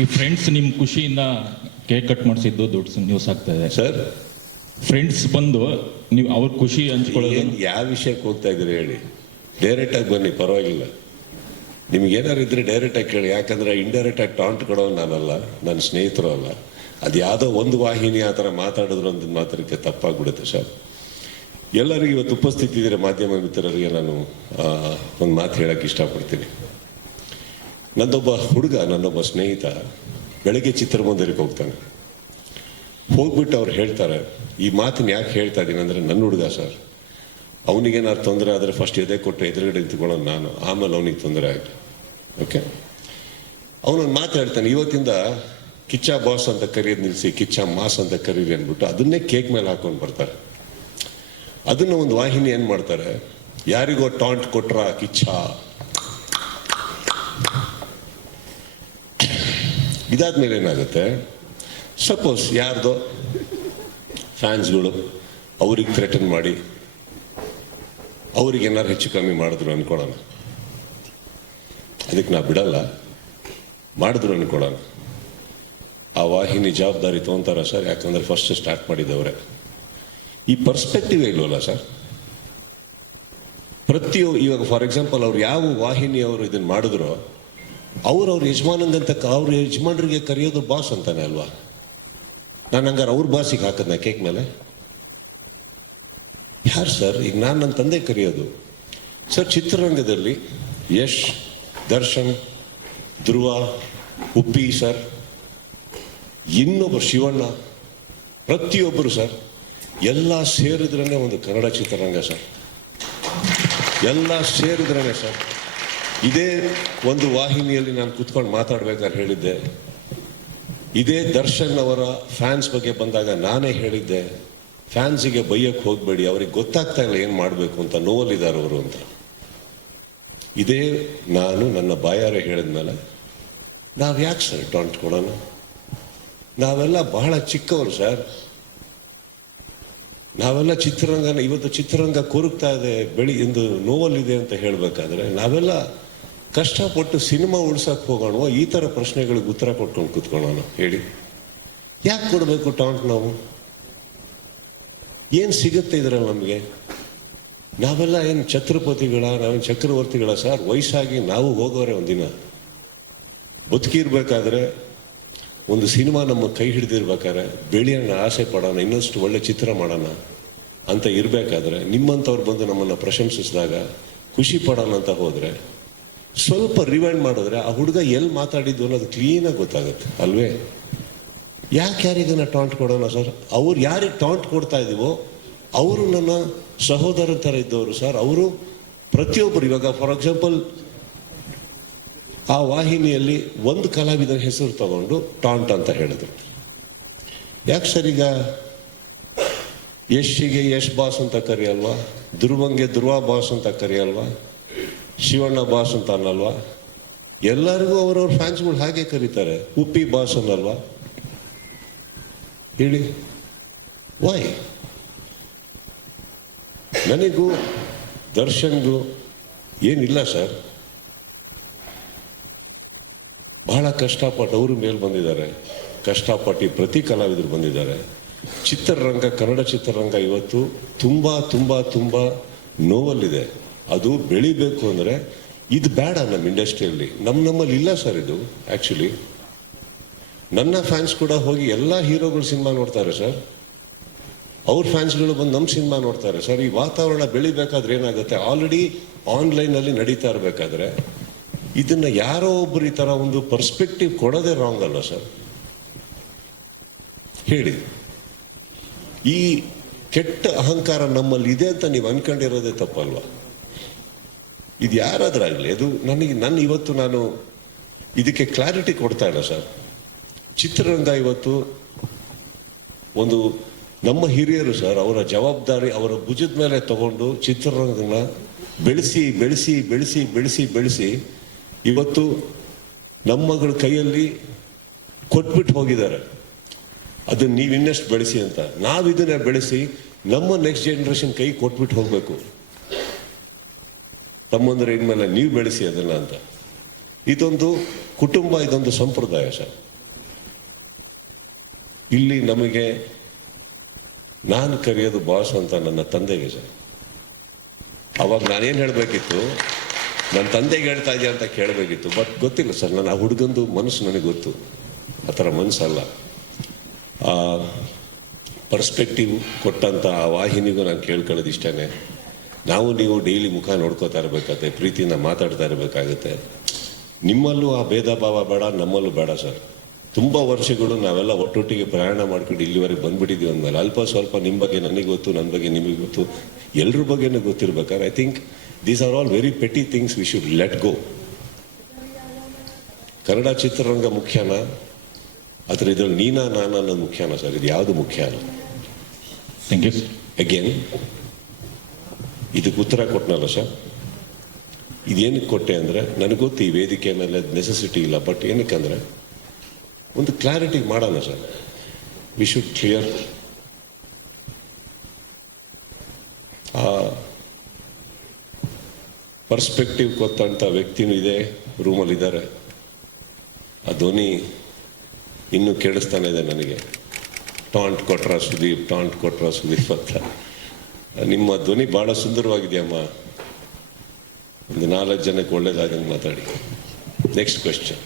ಈ ಫ್ರೆಂಡ್ಸ್ ನಿಮ್ಮ ಖುಷಿಯಿಂದ ಕೇಕ್ ಕಟ್ ಮಾಡಿಸಿದ್ದು ದೊಡ್ಡ ನ್ಯೂಸ್ ಆಗ್ತಾ ಇದೆ ಸರ್ ಫ್ರೆಂಡ್ಸ್ ಬಂದು ನೀವು ಅವ್ರ ಖುಷಿ ಹಂಚ್ಕೊಳ್ಳೋದು ಯಾವ ವಿಷಯಕ್ಕೆ ಹೋಗ್ತಾ ಇದ್ದೀರಿ ಹೇಳಿ ಡೈರೆಕ್ಟ್ ಆಗಿ ಬನ್ನಿ ಪರವಾಗಿಲ್ಲ ನಿಮ್ಗೆ ಏನಾರು ಇದ್ರೆ ಆಗಿ ಕೇಳಿ ಯಾಕಂದ್ರೆ ಇಂಡೈರೆಕ್ಟ್ ಆಗಿ ಟಾಂಟ್ ಕೊಡೋ ನಾನಲ್ಲ ನನ್ನ ಸ್ನೇಹಿತರು ಅಲ್ಲ ಅದು ಯಾವುದೋ ಒಂದು ವಾಹಿನಿ ಆ ಥರ ಮಾತಾಡಿದ್ರು ಅಂತ ಮಾತ್ರಕ್ಕೆ ತಪ್ಪಾಗ್ಬಿಡುತ್ತೆ ಸರ್ ಎಲ್ಲರಿಗೂ ಇವತ್ತು ಉಪಸ್ಥಿತಿ ಇದ್ದರೆ ಮಾಧ್ಯಮ ಮಿತ್ರರಿಗೆ ನಾನು ಒಂದು ಮಾತು ಹೇಳಕ್ಕೆ ಇಷ್ಟಪಡ್ತೀನಿ ನನ್ನೊಬ್ಬ ಹುಡುಗ ನನ್ನೊಬ್ಬ ಸ್ನೇಹಿತ ಬೆಳಗ್ಗೆ ಚಿತ್ರಮಂದಿರಕ್ಕೆ ಹೋಗ್ತಾನೆ ಹೋಗ್ಬಿಟ್ಟು ಅವ್ರು ಹೇಳ್ತಾರೆ ಈ ಮಾತನ್ನ ಯಾಕೆ ಹೇಳ್ತಾ ಇದ್ದೀನಿ ಅಂದರೆ ನನ್ನ ಹುಡುಗ ಸರ್ ಅವನಿಗೇನಾದ್ರು ತೊಂದರೆ ಆದರೆ ಫಸ್ಟ್ ಎದೆ ಕೊಟ್ಟು ಎದುರುಗಡೆ ನಿಂತ್ಕೊಳ್ಳೋದು ನಾನು ಆಮೇಲೆ ಅವನಿಗೆ ತೊಂದರೆ ಆಯಿತು ಓಕೆ ಅವನೊಂದು ಮಾತು ಹೇಳ್ತಾನೆ ಇವತ್ತಿಂದ ಕಿಚ್ಚ ಬಾಸ್ ಅಂತ ಕರೀದ್ ನಿಲ್ಲಿಸಿ ಕಿಚ್ಚ ಮಾಸ್ ಅಂತ ಕರೀರಿ ಅಂದ್ಬಿಟ್ಟು ಅದನ್ನೇ ಕೇಕ್ ಮೇಲೆ ಹಾಕೊಂಡು ಬರ್ತಾರೆ ಅದನ್ನು ಒಂದು ವಾಹಿನಿ ಏನು ಮಾಡ್ತಾರೆ ಯಾರಿಗೋ ಟಾಂಟ್ ಕೊಟ್ರ ಕಿಚ್ಚಾ ಇದಾದ ಮೇಲೆ ಏನಾಗುತ್ತೆ ಸಪೋಸ್ ಯಾರ್ದೋ ಫ್ಯಾನ್ಸ್ಗಳು ಅವ್ರಿಗೆ ಥ್ರೆಟನ್ ಮಾಡಿ ಅವ್ರಿಗೆ ಏನಾರು ಹೆಚ್ಚು ಕಮ್ಮಿ ಮಾಡಿದ್ರು ಅನ್ಕೊಳ್ಳೋಣ ಅದಕ್ಕೆ ನಾ ಬಿಡಲ್ಲ ಮಾಡಿದ್ರು ಅನ್ಕೊಳ್ಳೋಣ ಆ ವಾಹಿನಿ ಜವಾಬ್ದಾರಿ ತೊಗೊತಾರ ಸರ್ ಯಾಕಂದ್ರೆ ಫಸ್ಟ್ ಸ್ಟಾರ್ಟ್ ಮಾಡಿದವರೇ ಈ ಪರ್ಸ್ಪೆಕ್ಟಿವ್ ಇಲ್ವಲ್ಲ ಸರ್ ಪ್ರತಿಯೊ ಇವಾಗ ಫಾರ್ ಎಕ್ಸಾಂಪಲ್ ಅವ್ರು ಯಾವ ವಾಹಿನಿ ಅವರು ಇದನ್ನ ಮಾಡಿದ್ರೋ ಅವ್ರ ಅವ್ರ ಯಜಮಾನಂಗಂತ ಅವ್ರ ಯಜಮಾನರಿಗೆ ಕರೆಯೋದು ಬಾಸ್ ಅಂತಾನೆ ಅಲ್ವಾ ನಾನು ಹಂಗಾರೆ ಅವ್ರ ಬಾಸಿಗೆ ಹಾಕಿದ್ನ ಕೇಕ್ ಮೇಲೆ ಯಾರು ಸರ್ ಈಗ ನಾನು ನನ್ನ ತಂದೆ ಕರೆಯೋದು ಸರ್ ಚಿತ್ರರಂಗದಲ್ಲಿ ಯಶ್ ದರ್ಶನ್ ಧ್ರುವ ಉಪ್ಪಿ ಸರ್ ಇನ್ನೊಬ್ಬರು ಶಿವಣ್ಣ ಪ್ರತಿಯೊಬ್ಬರು ಸರ್ ಎಲ್ಲ ಸೇರಿದ್ರೇ ಒಂದು ಕನ್ನಡ ಚಿತ್ರರಂಗ ಸರ್ ಎಲ್ಲ ಸೇರಿದ್ರೇ ಸರ್ ಇದೇ ಒಂದು ವಾಹಿನಿಯಲ್ಲಿ ನಾನು ಕುತ್ಕೊಂಡು ಮಾತಾಡ್ಬೇಕಾದ್ರೆ ಹೇಳಿದ್ದೆ ಇದೇ ದರ್ಶನ್ ಅವರ ಫ್ಯಾನ್ಸ್ ಬಗ್ಗೆ ಬಂದಾಗ ನಾನೇ ಹೇಳಿದ್ದೆ ಫ್ಯಾನ್ಸಿಗೆ ಬೈಯಕ್ಕೆ ಹೋಗಬೇಡಿ ಅವ್ರಿಗೆ ಗೊತ್ತಾಗ್ತಾ ಇಲ್ಲ ಏನು ಮಾಡಬೇಕು ಅಂತ ನೋವಲ್ಲಿದ್ದಾರೆ ಅವರು ಅಂತ ಇದೇ ನಾನು ನನ್ನ ಬಾಯಾರೆ ಹೇಳಿದ್ಮೇಲೆ ನಾವು ಯಾಕೆ ಸರ್ ಕೊಡೋಣ ನಾವೆಲ್ಲ ಬಹಳ ಚಿಕ್ಕವರು ಸರ್ ನಾವೆಲ್ಲ ಚಿತ್ರರಂಗನ ಇವತ್ತು ಚಿತ್ರರಂಗ ಕೊರಗ್ತಾ ಇದೆ ಬೆಳಿ ಎಂದು ನೋವಲ್ಲಿದೆ ಅಂತ ಹೇಳಬೇಕಾದ್ರೆ ನಾವೆಲ್ಲ ಕಷ್ಟಪಟ್ಟು ಸಿನಿಮಾ ಉಳ್ಸಕ್ಕೆ ಹೋಗೋಣ ಈ ಥರ ಪ್ರಶ್ನೆಗಳಿಗೆ ಉತ್ತರ ಕೊಟ್ಕೊಂಡು ಕೂತ್ಕೊಳ್ಳೋಣ ಹೇಳಿ ಯಾಕೆ ಕೊಡಬೇಕು ಟಾಂಟ್ ನಾವು ಏನು ಸಿಗುತ್ತೆ ಇದರಲ್ಲಿ ನಮಗೆ ನಾವೆಲ್ಲ ಏನು ಛತ್ರಪತಿಗಳ ನಾವೇನು ಚಕ್ರವರ್ತಿಗಳ ಸರ್ ವಯಸ್ಸಾಗಿ ನಾವು ಹೋಗೋರೆ ಒಂದಿನ ಬದುಕಿರ್ಬೇಕಾದ್ರೆ ಒಂದು ಸಿನಿಮಾ ನಮ್ಮ ಕೈ ಹಿಡಿದಿರ್ಬೇಕಾದ್ರೆ ಬೆಳೆಯೋಣ ಆಸೆ ಪಡೋಣ ಇನ್ನಷ್ಟು ಒಳ್ಳೆ ಚಿತ್ರ ಮಾಡೋಣ ಅಂತ ಇರಬೇಕಾದ್ರೆ ನಿಮ್ಮಂಥವ್ರು ಬಂದು ನಮ್ಮನ್ನು ಪ್ರಶಂಸಿಸಿದಾಗ ಖುಷಿ ಪಡೋಣ ಅಂತ ಹೋದರೆ ಸ್ವಲ್ಪ ರಿವೈಂಡ್ ಮಾಡಿದ್ರೆ ಆ ಹುಡುಗ ಎಲ್ಲಿ ಮಾತಾಡಿದ್ದು ಅನ್ನೋದು ಕ್ಲೀನಾಗಿ ಗೊತ್ತಾಗುತ್ತೆ ಅಲ್ವೇ ಯಾಕೆ ಯಾರಿಗನ್ನ ಟಾಂಟ್ ಕೊಡೋಣ ಸರ್ ಅವ್ರು ಯಾರಿಗೆ ಟಾಂಟ್ ಕೊಡ್ತಾ ಇದೀವೋ ಅವರು ನನ್ನ ಸಹೋದರ ಥರ ಇದ್ದವರು ಸರ್ ಅವರು ಪ್ರತಿಯೊಬ್ಬರು ಇವಾಗ ಫಾರ್ ಎಕ್ಸಾಂಪಲ್ ಆ ವಾಹಿನಿಯಲ್ಲಿ ಒಂದು ಕಲಾವಿದರ ಹೆಸರು ತಗೊಂಡು ಟಾಂಟ್ ಅಂತ ಹೇಳಿದ್ರು ಯಾಕೆ ಸರ್ ಈಗ ಯಶ್ಗೆ ಯಶ್ ಬಾಸ್ ಅಂತ ಕರೆಯಲ್ವಾ ಧ್ರುವಂಗೆ ಧ್ರುವ ಬಾಸ್ ಅಂತ ಕರೆಯಲ್ವಾ ಶಿವಣ್ಣ ಬಾಸ್ ಅಂತ ಅನ್ನಲ್ವಾ ಎಲ್ಲರಿಗೂ ಅವರವ್ರ ಫ್ಯಾನ್ಸ್ಗಳು ಹಾಗೆ ಕರೀತಾರೆ ಉಪ್ಪಿ ಬಾಸ್ ಅನ್ನಲ್ವಾ ಹೇಳಿ ವಾಯ್ ನನಗೂ ದರ್ಶನ್ಗೂ ಏನಿಲ್ಲ ಸರ್ ಬಹಳ ಕಷ್ಟಪಟ್ಟು ಅವರು ಮೇಲೆ ಬಂದಿದ್ದಾರೆ ಕಷ್ಟಪಟ್ಟು ಪ್ರತಿ ಕಲಾವಿದರು ಬಂದಿದ್ದಾರೆ ಚಿತ್ರರಂಗ ಕನ್ನಡ ಚಿತ್ರರಂಗ ಇವತ್ತು ತುಂಬ ತುಂಬ ತುಂಬ ನೋವಲ್ಲಿದೆ ಅದು ಬೆಳಿಬೇಕು ಅಂದರೆ ಇದು ಬೇಡ ನಮ್ಮ ಇಂಡಸ್ಟ್ರಿಯಲ್ಲಿ ನಮ್ಮ ನಮ್ಮಲ್ಲಿ ಇಲ್ಲ ಸರ್ ಇದು ಆ್ಯಕ್ಚುಲಿ ನನ್ನ ಫ್ಯಾನ್ಸ್ ಕೂಡ ಹೋಗಿ ಎಲ್ಲ ಹೀರೋಗಳು ಸಿನಿಮಾ ನೋಡ್ತಾರೆ ಸರ್ ಅವ್ರ ಫ್ಯಾನ್ಸ್ಗಳು ಬಂದು ನಮ್ಮ ಸಿನಿಮಾ ನೋಡ್ತಾರೆ ಸರ್ ಈ ವಾತಾವರಣ ಬೆಳಿಬೇಕಾದ್ರೆ ಏನಾಗುತ್ತೆ ಆಲ್ರೆಡಿ ಆನ್ಲೈನಲ್ಲಿ ನಡೀತಾ ಇರಬೇಕಾದ್ರೆ ಇದನ್ನು ಯಾರೋ ಒಬ್ಬರು ಈ ಥರ ಒಂದು ಪರ್ಸ್ಪೆಕ್ಟಿವ್ ಕೊಡೋದೇ ರಾಂಗ್ ಅಲ್ಲ ಸರ್ ಹೇಳಿ ಈ ಕೆಟ್ಟ ಅಹಂಕಾರ ನಮ್ಮಲ್ಲಿ ಇದೆ ಅಂತ ನೀವು ಅನ್ಕೊಂಡಿರೋದೇ ತಪ್ಪಲ್ವಾ ಇದು ಆಗಲಿ ಅದು ನನಗೆ ನನ್ನ ಇವತ್ತು ನಾನು ಇದಕ್ಕೆ ಕ್ಲಾರಿಟಿ ಕೊಡ್ತಾ ಇಲ್ಲ ಸರ್ ಚಿತ್ರರಂಗ ಇವತ್ತು ಒಂದು ನಮ್ಮ ಹಿರಿಯರು ಸರ್ ಅವರ ಜವಾಬ್ದಾರಿ ಅವರ ಭುಜದ ಮೇಲೆ ತಗೊಂಡು ಚಿತ್ರರಂಗನ ಬೆಳೆಸಿ ಬೆಳೆಸಿ ಬೆಳೆಸಿ ಬೆಳೆಸಿ ಬೆಳೆಸಿ ಇವತ್ತು ಮಗಳ ಕೈಯಲ್ಲಿ ಕೊಟ್ಬಿಟ್ಟು ಹೋಗಿದ್ದಾರೆ ಅದನ್ನ ನೀವು ಇನ್ನಷ್ಟು ಬೆಳೆಸಿ ಅಂತ ನಾವು ಇದನ್ನ ಬೆಳೆಸಿ ನಮ್ಮ ನೆಕ್ಸ್ಟ್ ಜನ್ರೇಷನ್ ಕೈ ಕೊಟ್ಬಿಟ್ಟು ಹೋಗಬೇಕು ತಮ್ಮಂದ್ರ ಇನ್ಮೇಲೆ ನೀವು ಬೆಳೆಸಿ ಅದಲ್ಲ ಅಂತ ಇದೊಂದು ಕುಟುಂಬ ಇದೊಂದು ಸಂಪ್ರದಾಯ ಸರ್ ಇಲ್ಲಿ ನಮಗೆ ನಾನು ಕರೆಯೋದು ಬಾಸ್ ಅಂತ ನನ್ನ ತಂದೆಗೆ ಸರ್ ಅವಾಗ ನಾನೇನು ಹೇಳಬೇಕಿತ್ತು ನನ್ನ ತಂದೆಗೆ ಹೇಳ್ತಾ ಇದೆಯಾ ಅಂತ ಕೇಳಬೇಕಿತ್ತು ಬಟ್ ಗೊತ್ತಿಲ್ಲ ಸರ್ ನನ್ನ ಆ ಹುಡುಗಂದು ಮನಸ್ಸು ನನಗೆ ಗೊತ್ತು ಆ ಥರ ಮನಸ್ಸಲ್ಲ ಪರ್ಸ್ಪೆಕ್ಟಿವ್ ಕೊಟ್ಟಂಥ ಆ ವಾಹಿನಿಗೂ ನಾನು ಕೇಳ್ಕೊಳ್ಳೋದು ಇಷ್ಟೇ ನಾವು ನೀವು ಡೈಲಿ ಮುಖ ನೋಡ್ಕೋತಾ ಇರಬೇಕಾಗತ್ತೆ ಪ್ರೀತಿಯಿಂದ ಮಾತಾಡ್ತಾ ಇರಬೇಕಾಗತ್ತೆ ನಿಮ್ಮಲ್ಲೂ ಆ ಭೇದ ಭಾವ ಬೇಡ ನಮ್ಮಲ್ಲೂ ಬೇಡ ಸರ್ ತುಂಬ ವರ್ಷಗಳು ನಾವೆಲ್ಲ ಒಟ್ಟೊಟ್ಟಿಗೆ ಪ್ರಯಾಣ ಮಾಡ್ಕೊಂಡು ಇಲ್ಲಿವರೆಗೆ ಬಂದ್ಬಿಟ್ಟಿದ್ದೀವಿ ಅಂದಮೇಲೆ ಅಲ್ಪ ಸ್ವಲ್ಪ ನಿಮ್ಮ ಬಗ್ಗೆ ನನಗೆ ಗೊತ್ತು ನನ್ನ ಬಗ್ಗೆ ನಿಮಗೆ ಗೊತ್ತು ಎಲ್ಲರ ಬಗ್ಗೆನೂ ಗೊತ್ತಿರ್ಬೇಕಾದ್ರೆ I think these are all very petty things we should let go Kannada ಚಿತ್ರರಂಗ ಮುಖ್ಯನಾ ಅದರ ಇದರಲ್ಲಿ ನೀನಾ ನಾನು ಅನ್ನೋದು ಮುಖ್ಯನ ಸರ್ ಇದು ಯಾವುದು ಮುಖ್ಯ ಅಲ್ಲ ಥ್ಯಾಂಕ್ ಯು ಅಗೇನ್ ಇದಕ್ಕೆ ಉತ್ತರ ಕೊಟ್ಟನಲ್ಲ ಸರ್ ಇದೇನಕ್ಕೆ ಕೊಟ್ಟೆ ಅಂದರೆ ನನಗೊತ್ತು ಈ ವೇದಿಕೆ ಮೇಲೆ ನೆಸೆಸಿಟಿ ಇಲ್ಲ ಬಟ್ ಏನಕ್ಕೆ ಅಂದರೆ ಒಂದು ಕ್ಲಾರಿಟಿ ಮಾಡೋಣ ಸರ್ ವಿ ಶುಡ್ ಕ್ಲಿಯರ್ ಆ ಪರ್ಸ್ಪೆಕ್ಟಿವ್ ಕೊತ್ತಂಥ ವ್ಯಕ್ತಿನೂ ಇದೆ ರೂಮಲ್ಲಿ ಇದ್ದಾರೆ ಆ ಧ್ವನಿ ಇನ್ನೂ ಕೇಳಿಸ್ತಾನೆ ಇದೆ ನನಗೆ ಟಾಂಟ್ ಕೊಟ್ರ ಸುದೀಪ್ ಟಾಂಟ್ ಕೊಟ್ರ ಸುದೀಪ್ ಅಂತ ನಿಮ್ಮ ಧ್ವನಿ ಬಹಳ ಸುಂದರವಾಗಿದೆಯಮ್ಮ ಒಂದು ನಾಲ್ಕು ಜನಕ್ಕೆ ಒಳ್ಳೇದಾಗಂಗೆ ಮಾತಾಡಿ ನೆಕ್ಸ್ಟ್ ಕ್ವೆಶನ್